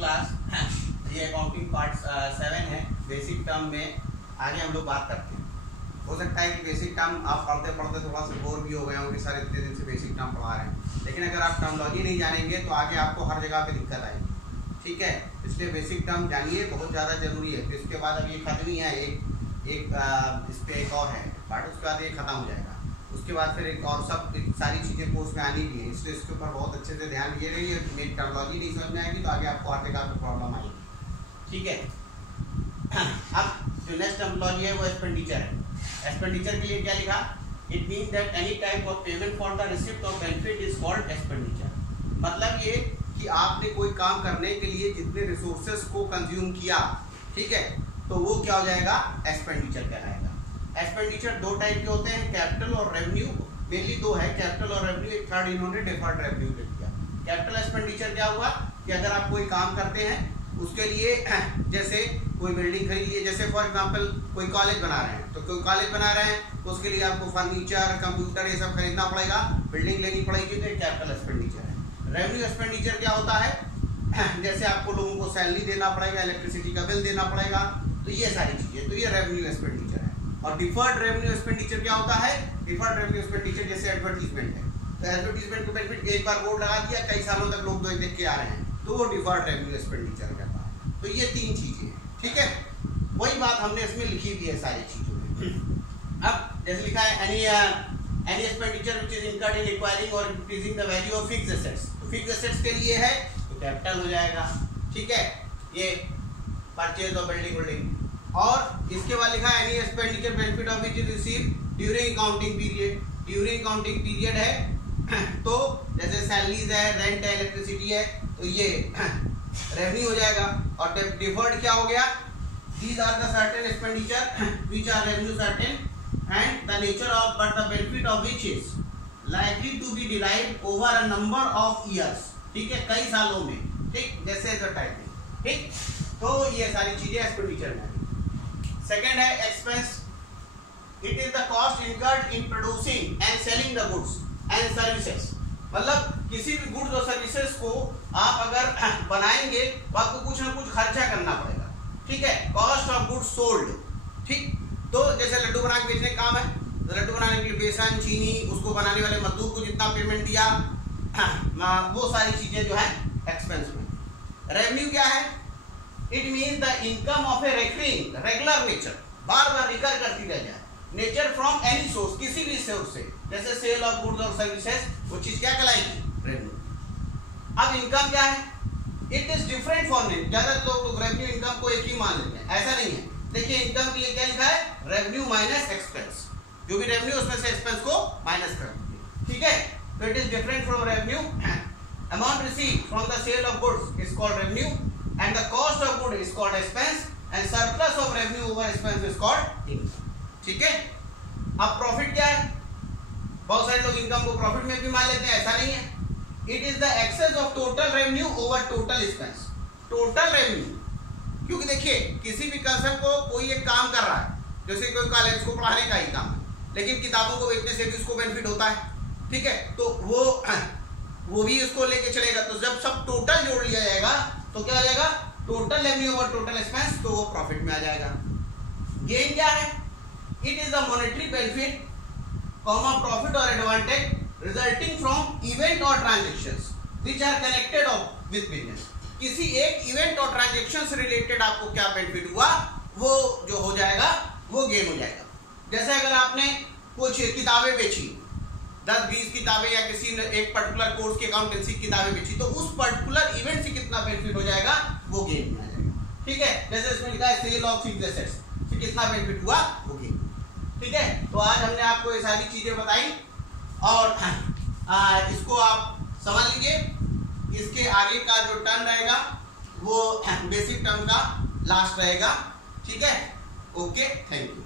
Class. ये accounting part 7 है। Basic term में आगे हम लोग बात करते हैं। हो सकता है कि बेसिक टर्म आप पढ़ते पढ़ते थोड़ा सा बोर भी हो गए होंगे, सारे इतने दिन से बेसिक टर्म पढ़ा रहे हैं, लेकिन अगर आप टर्मोलॉजी नहीं जानेंगे तो आगे आपको हर जगह पे दिक्कत आएगी। ठीक है, इसलिए बेसिक टर्म जानिए, बहुत ज़्यादा जरूरी है। फिर उसके बाद अब ये खत्म ही है, एक इस पर एक और है पार्ट, उसके बाद ये खत्म हो जाएगा। उसके बाद फिर एक और सब सारी चीज़ें कोर्स में आनी भी है, इसलिए इसके ऊपर बहुत अच्छे से ध्यान दिए रहिए। मेरी टर्मोलॉजी नहीं समझ में आएगी तो आगे आपको हर जगह पे प्रॉब्लम आएगी। ठीक है, अब जो नेक्स्ट टर्मोलॉजी है वो एक्सपेंडिचर है। एक्सपेंडिचर के लिए क्या लिखा? It means that any type of payment for the receipt of benefit is called expenditure. मतलब ये कि आपने कोई काम करने के लिए जितने रिसोर्सेज को कंज्यूम किया, ठीक है, तो वो क्या हो जाएगा? एक्सपेंडिचर कहलाएगा। एक्सपेंडिचर दो टाइप के होते हैं, कैपिटल और रेवेन्यू। मेनली दो है, कैपिटल और रेवेन्यू। एक थर्ड इन्होंने डिफर्ड रेवेन्यू पे किया। कैपिटल एक्सपेंडिचर क्या हुआ कि अगर आप कोई काम करते हैं उसके लिए, जैसे कोई बिल्डिंग खरीद लिए, जैसे फॉर एग्जांपल कोई कॉलेज बना रहे हैं, तो कोई कॉलेज बना रहे हैं तो उसके लिए आपको फर्नीचर, कंप्यूटर, ये सब खरीदना पड़ेगा, बिल्डिंग लेनी पड़ेगी, तो कैपिटल एक्सपेंडिचर है। रेवेन्यू एक्सपेंडिचर क्या होता है? जैसे आपको लोगों को सैलरी देना पड़ेगा, इलेक्ट्रिसिटी का बिल देना पड़ेगा, तो ये सारी चीजें, तो ये रेवेन्यू एक्सपेंडिचर है। और डिफर्ड रेवेन्यू एक्सपेंडिचर क्या होता है? डिफर्ड रेवेन्यू एक्सपेंडिचर जैसे एडवर्टीजमेंट है, तो एडवर्टीजमेंट को बेनिफिट एक बार बोर्ड लगा दिया, कई सालों तक लोग देख के आ रहे हैं, तो वो डिफर्ड रेवेन्यू एक्सपेंडिचर कहता है। तो ये तीन चीजें हैं। ठीक है, वही बात हमने इसमें लिखी भी है सारी चीजों में। अब जैसे लिखा है any expenditure which is incurred in acquiring और increasing the value of fixed assets, तो फिक्स्ड एसेट्स के लिए है तो कैपिटल हो जाएगा। ठीक है, ये परचेज ऑफ बिल्डिंग। और इसके बाद लिखा है any expenditure benefit of which is received during accounting period. During accounting period है तो जैसे सैलरीज है, रेंट है, इलेक्ट्रिसिटी है, तो ये रेवेन्यू हो जाएगा। और डिफर्ड क्या हो गया? These are the certain expenditure which are revenue certain and the nature of but the benefit of which is likely to be derived over a number of years। ठीक है, कई सालों में। ठीक, जैसे द टाइप। ठीक, तो ये सारी चीजें एक्सपेंडिचर में। सेकंड है expense. It is the cost incurred in producing and selling the goods and services. मतलब किसी भी गुड्स और सर्विसेज को आप अगर बनाएंगे तो आपको कुछ ना कुछ खर्चा करना पड़ेगा। ठीक है, कॉस्ट ऑफ गुड्स सोल्ड। ठीक, तो जैसे लड्डू बना के बेचने का काम है, तो लड्डू बनाने के लिए बेसन, चीनी, उसको बनाने वाले मजदूर को जितना पेमेंट दिया, वो सारी चीजें जो है एक्सपेंस में। रेवेन्यू क्या है? It means the income of A recurring regular nature, bar bar recur करती रह जाए, नेचर फ्रॉम एनी सोर्स, किसी भी सोर्स से, जैसे सेल ऑफ गुड्स और सर्विसेज, वो चीज क्या कहलाएगी? रेवेन्यू। अब इनकम क्या है? It is different for name. ज्यादा लोग रेवेन्यू इनकम को एक ही मान लेते हैं, ऐसा नहीं है। देखिए इनकम के लिए क्या लिखा है? Revenue minus expense. जो भी रेवेन्यू उसमें से एक्सपेंस को माइनस कर दीजिए। ठीक है, तो it is different from revenue. Amount received from the sale of goods is called revenue and the cost of good is called expense and surplus of revenue over expense is called income. ठीक है, अब profit क्या है? बहुत सारे लोग income को profit में भी मान लेते हैं, ऐसा नहीं है। It is the excess of total revenue over total expense. Total revenue, क्योंकि देखिए किसी भी पर्सन को कोई एक काम कर रहा है, जैसे कोई कॉलेज को पढ़ाने का ही काम है, लेकिन किताबों को बेचने से भी उसको बेनिफिट होता है। ठीक है, तो वो भी उसको लेके चलेगा, तो जब सब टोटल जोड़ लिया जाएगा तो क्या हो जाएगा? Total revenue over total expense, तो वो प्रॉफिट में आ जाएगा। गेन क्या है? It is the monetary benefit, profit और advantage resulting from event or transactions which are connected with business। किसी एक इवेंट और ट्रांजेक्शन से रिलेटेड आपको क्या बेनिफिट हुआ, वो जो हो जाएगा वो गेन हो जाएगा। जैसे अगर आपने कुछ किताबें बेची, 10-20 किताबें या किसी एक पर्टिकुलर कोर्स की अकाउंटेंसी किताबें बेची, तो उस पर्टिकुलर इवेंट से कितना बेनिफिट हो जाएगा वो गेन में आ जाएगा। ठीक है, जैसे इसमें लिखा है सेल ऑफ फिक्स्ड एसेट्स, फिर कितना बेनिफिट हुआ वो गेन। ठीक है, तो आज हमने आपको ये सारी चीजें बताई और इसको आप समझ लीजिए। इसके आगे का जो टर्म रहेगा वो बेसिक टर्म का लास्ट रहेगा। ठीक है, ओके, थैंक यू।